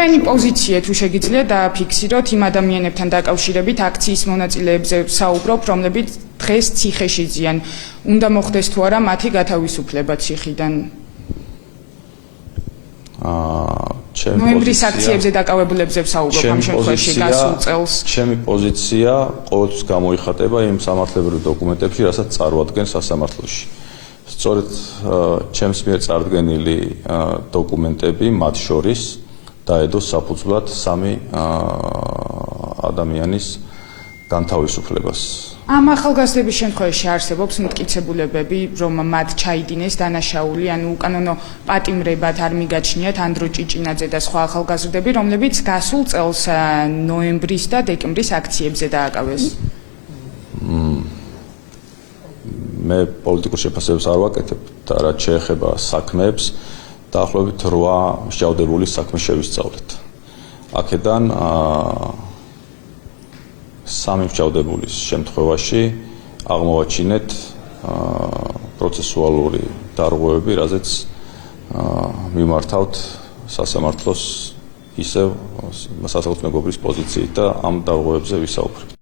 თქვენი პოზიცია თუ შეგიძლიათ დააფიქსიროთ იმ ადამიანებთან დაკავშირებით აქციის მონაწილეებზე საუბრობ, რომლებიც დღეს ციხეში ზიან. უნდა მოხდეს თუ არა მათი გათავისუფლება ციხიდან? ნოემბრის აქციებზე დაკავებულებზე ვსაუბრობ ამ შემთხვევაში გასულ წელს. ჩემი პოზიცია ყოველთვის გამოიხატება იმ სამართლებრივ დოკუმენტებში, რასაც წარმოადგენს სასამართლოში. სწორედ ჩემს მიერ წარდგენილი დოკუმენტები მათ შორის დაედო საფუძვლად 3 ადამიანის განთავისუფლებას. ამ ახალგაზრდების შემთხვევაში არსებობს მტკიცებულებები, რომ მათ ჩაიდინეს დანაშაული, ანუ უკანონო პატიმრებად არ მიგაჩნიათ ანდრო ჭიჭინაძე და სხვა ახალგაზრდები, რომლებიც გასულ წელს ნოემბრის და დეკემბრის აქციებზე დააკავეს. მე პოლიტიკურ შეფასებებს არ ვაკეთებ და რაც შეეხება საქმეებს, დაახლოებით 8 მსჯავრდებულის საქმე შევისწავლეთ. აქედან 3 მსჯავრდებულის შემთხვევაში აღმოვაჩინეთ პროცესუალური დარღვევები, რაზეც მიმართავთ სასამართლოს ისევ სასამართლოს მეგობრის პოზიციით და ამ დარღვევებზე ვისაუბრებთ.